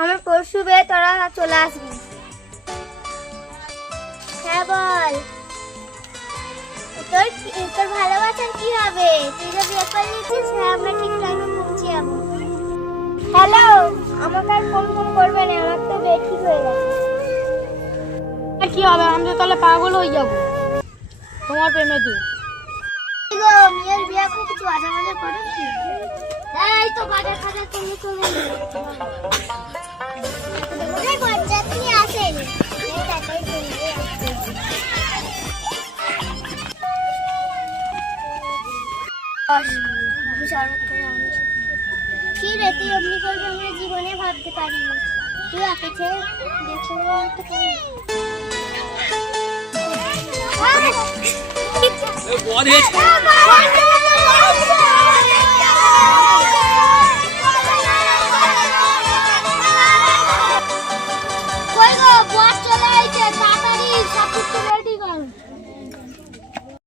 আমার পরশু বে তোরা চলে আসবি। হ্যাঁ বল, তোর তোর ভালোবাসার কি হবে? তুই যে বিয়ে করে নিচ্ছিস, হ্যাঁ আমরা ঠিক টাইমে পৌঁছে যাবো। হ্যালো, আমাকে আর ফোন ফোন করবে না, আমার তো বিয়ে ঠিক হয়ে গেছে। আর কি হবে, আমি তো তাহলে পাগল হয়ে যাবো তোমার প্রেমেতে। কি গো, মেয়ের বিয়ে করে কিছু আজে বাজে করো কি? এই তো বাজার ফাজার করলে চলে যাবে। বরযাত্রী আসেন, এই টাকাই চলবে। কি রে, তুই অমনি করবি আমরা জীবনে ভাবতে পারিনি। তুই আকেছে দেখে বলতে পারি। কই গো, বর চলে আইছে, তাড়াতাড়ি সব